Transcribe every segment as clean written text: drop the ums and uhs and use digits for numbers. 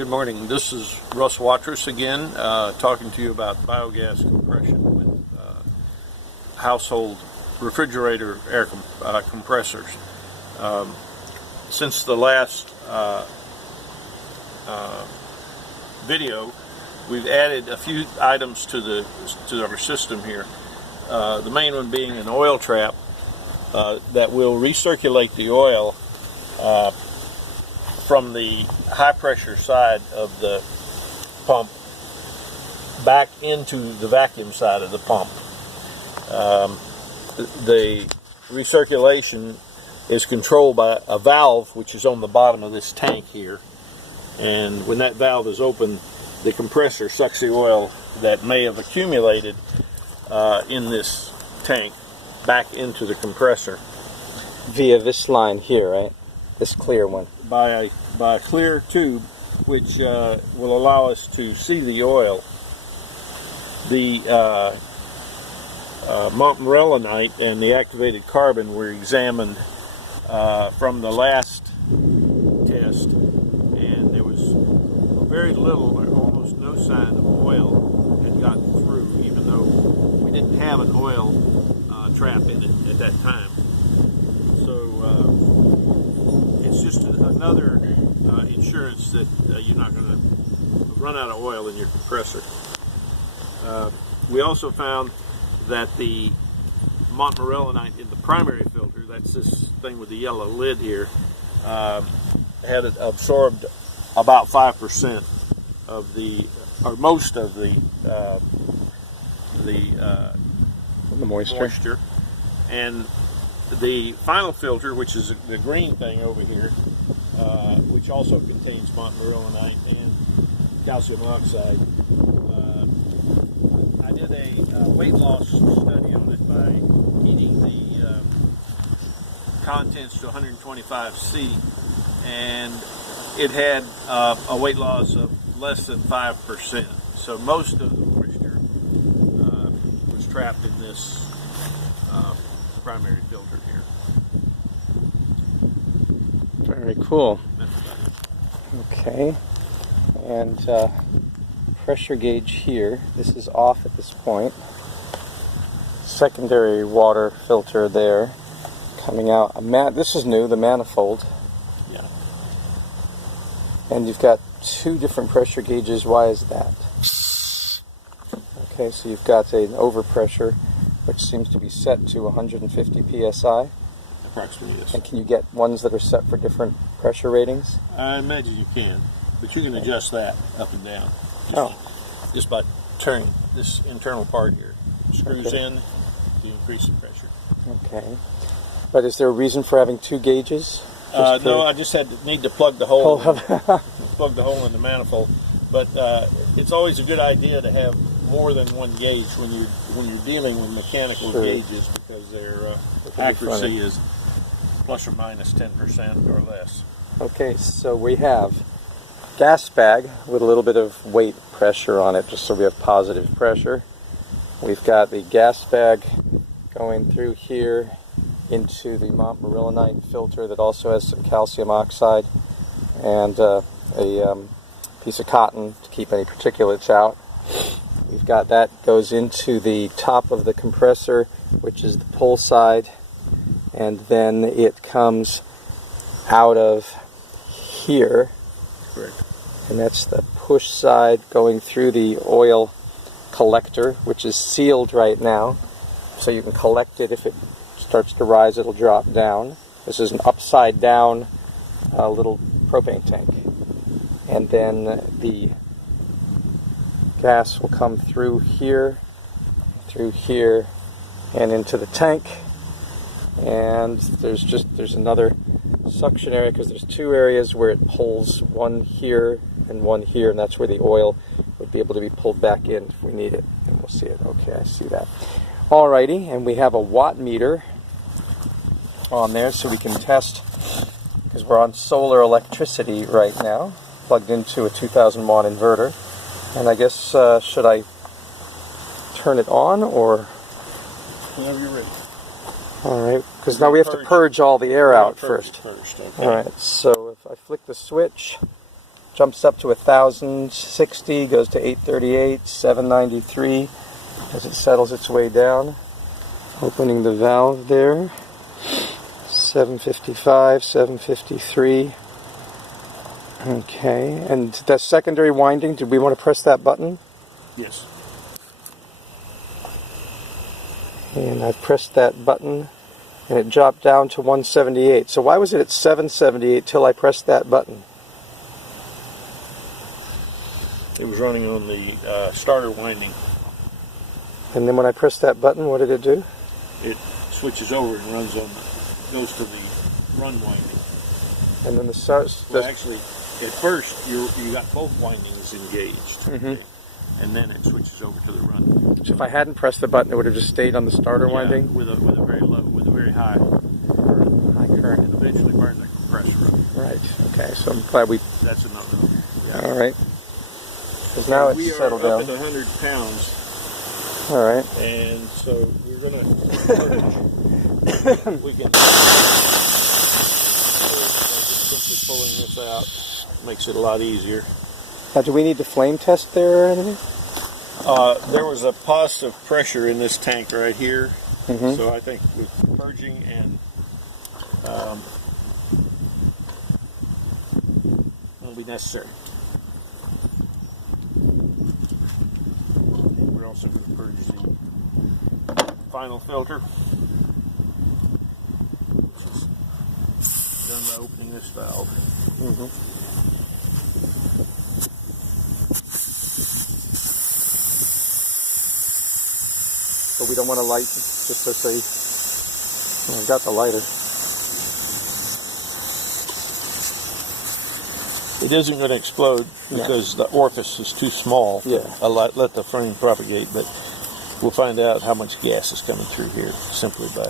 Good morning. This is Russ Watrous again, talking to you about biogas compression with household refrigerator air compressors. Since the last video, we've added a few items to our system here. The main one being an oil trap that will recirculate the oil from the high pressure side of the pump back into the vacuum side of the pump. The recirculation is controlled by a valve which is on the bottom of this tank here, and when that valve is open, the compressor sucks the oil that may have accumulated in this tank back into the compressor via this line here, right? This clear one. By a clear tube, which will allow us to see the oil. The montmorillonite and the activated carbon were examined from the last test, and there was very little or almost no sign of oil had gotten through, even though we didn't have an oil trap in it at that time. So it's just another insurance that you're not going to run out of oil in your compressor. We also found that the montmorillonite in the primary filter, that's this thing with the yellow lid here, had it absorbed about 5% of the, or most of the moisture. And the final filter, which is the green thing over here, which also contains montmorillonite and calcium oxide. I did a weight loss study on it by heating the contents to 125 C, and it had a weight loss of less than 5%. So most of the moisture was trapped in this primary filter here. Very cool. Okay, and pressure gauge here. This is off at this point. Secondary water filter there, coming out. This is new, the manifold. Yeah. And you've got two different pressure gauges. Why is that? Okay, so you've got an overpressure, which seems to be set to 150 psi. Approximately, yes. And can you get ones that are set for different pressure ratings? I imagine you can, but you can adjust that up and down. Just by turning this internal part here. Screws in to increase the pressure. Okay. But is there a reason for having two gauges? No, I just need to plug the hole. Plug the hole in the manifold. But it's always a good idea to have more than one gauge when you're dealing with mechanical gauges, because their accuracy is plus or minus 10% or less. Okay, so we have gas bag with a little bit of weight pressure on it, just so we have positive pressure. We've got the gas bag going through here into the montmorillonite filter that also has some calcium oxide, and a piece of cotton to keep any particulates out. We've got that goes into the top of the compressor, which is the pull side, and then it comes out of here. Correct. And that's the push side going through the oil collector, which is sealed right now, so you can collect it. If it starts to rise, it'll drop down. This is an upside down little propane tank. And then the gas will come through here, and into the tank. And there's another suction area, because there's two areas where it pulls, one here and one here, and that's where the oil would be able to be pulled back in if we need it. And we'll see it. Okay, I see that. Alrighty, and we have a watt meter on there, so we can test, because we're on solar electricity right now, plugged into a 2000 watt inverter. And I guess, should I turn it on, or? Whenever you're ready. All right, because now we have to purge all the air out first. Okay. All right, so if I flick the switch, jumps up to 1,060, goes to 838, 793 as it settles its way down. Opening the valve there. 755, 753. Okay, and that secondary winding, did we want to press that button? Yes. And I pressed that button and it dropped down to 178. So why was it at 778 till I pressed that button? It was running on the starter winding. And then when I pressed that button, what did it do? It switches over and runs on, goes to the run winding. And then the start. Well, actually, at first you got both windings engaged, Mm-hmm. and then it switches over to the run. So if I hadn't pressed the button, it would have just stayed on the starter winding? with a very low, with a very high current. and eventually burn the compressor up. Right. Okay. So I'm glad we. That's another. Yeah. All right. Because now it's we settled are up down. at 100 pounds, All right. and so we're gonna. We can. Simply pulling this out makes it a lot easier. Now, do we need to flame test there or anything? There was a positive pressure in this tank right here, Mm-hmm. so I think with purging and won't be necessary. We're also going to purge the final filter, which is done by opening this valve. Mm-hmm. So we don't want to light, just to say, I've got the lighter. It isn't going to explode because the orifice is too small to let the flame propagate, but we'll find out how much gas is coming through here simply by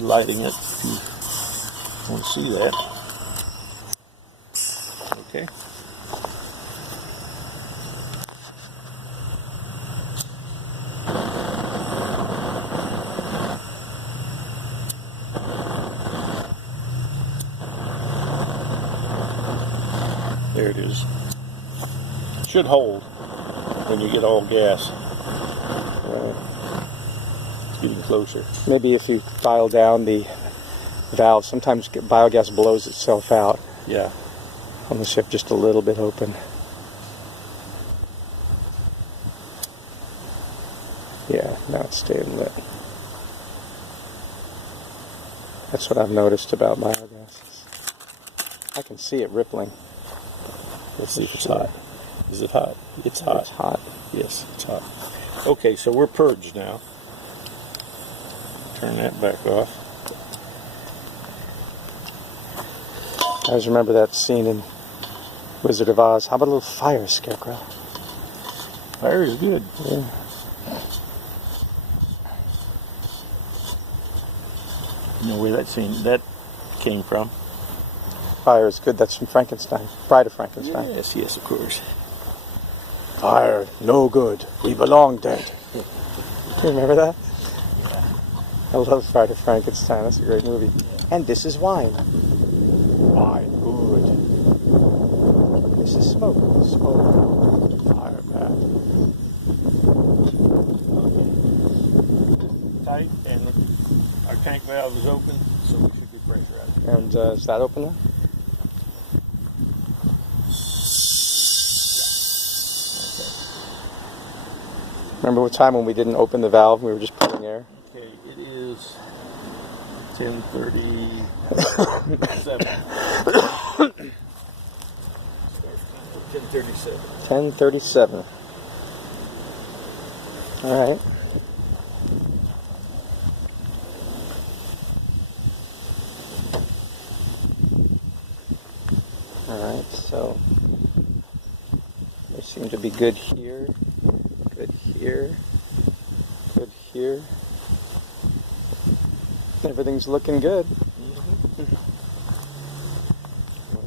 lighting it. If you want to see that. Okay. There it is. Should hold when you get all gas. It's getting closer. Maybe if you dial down the valve, sometimes biogas blows itself out. Yeah. On the ship, just a little bit open. Yeah, now it's staying lit. That's what I've noticed about biogas. I can see it rippling. Let's see if it's hot. Is it hot? It's hot. It's hot. Yes, it's hot. Okay, so we're purged now. Turn that back off. I always remember that scene in Wizard of Oz. How about a little fire, Scarecrow? Fire is good. Yeah. You know where that came from? Fire is good. That's from Frankenstein. Bride of Frankenstein. Yes, yes, of course. Fire, no good. We belong dead. Do you remember that? I love Bride of Frankenstein. That's a great movie. And this is wine. Wine, good. This is smoke. Smoke. Fire, bad. Tight, and our tank valve is open, so we should get pressure out. And is that open now? Remember what time when we didn't open the valve, we were just pulling air? Okay, it is 10:37. 10:37. 10:37. All right. All right, so we seem to be good here, good here, good here. Everything's looking good. We'll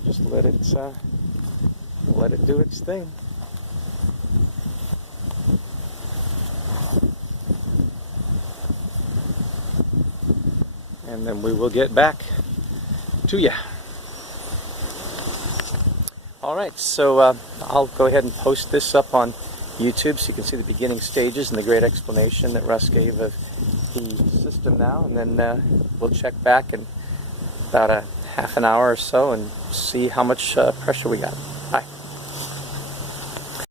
just let it do its thing. And then we will get back to you. All right, so I'll go ahead and post this up on YouTube so you can see the beginning stages and the great explanation that Russ gave of the system now, and then we'll check back in about a half an hour or so and see how much pressure we got.